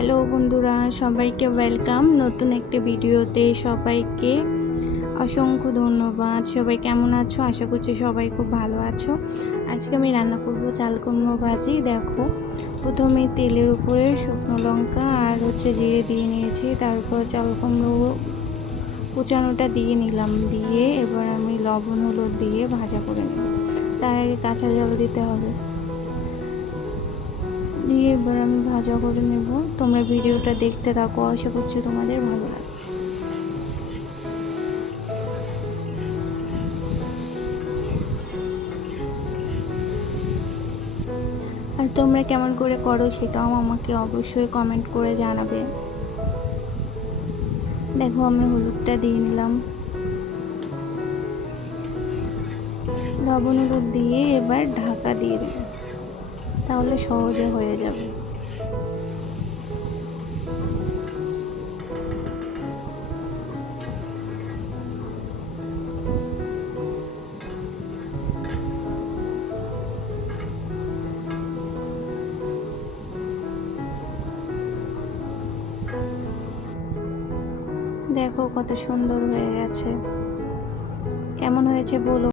Hello বন্ধুরা, সবাইকে welcome নতুন একটি ভিডিওতে। সবাইকে অসংখ্য ধন্যবাদ। সবাই কেমন আছো? আশা করছি সবাই খুব ভালো আছো। আজকে আমি রান্না করব চাল কুমড়ো ভাজি। দেখো, প্রথমে তেলের উপরে শুকনো লঙ্কা আর জিরে দিয়ে নিয়েছি, তারপর চাল কুমড়ো কুচানোটা দিয়ে নিলাম। দিয়ে এবার আমি লবণ হলুদ দিয়ে ভাজা করে নেব। তার আগে কাঁচা জল দিতে হবে। দিয়ে এবার আমি ভাজা করে নেব। তোমরা ভিডিওটা দেখতে থাকো, আশা করছি তোমাদের ভালো লাগবে। আর তোমরা কেমন করে করো সেটাও আমাকে অবশ্যই কমেন্ট করে জানাবে। দেখো, আমি হলুদটা দিয়ে নিলাম, লবণ হলুদ দিয়ে এবার ঢাকা দিয়ে দেব, তাহলে সহজে হয়ে যাবে। দেখো কত সুন্দর হয়ে গেছে। কেমন হয়েছে বলো।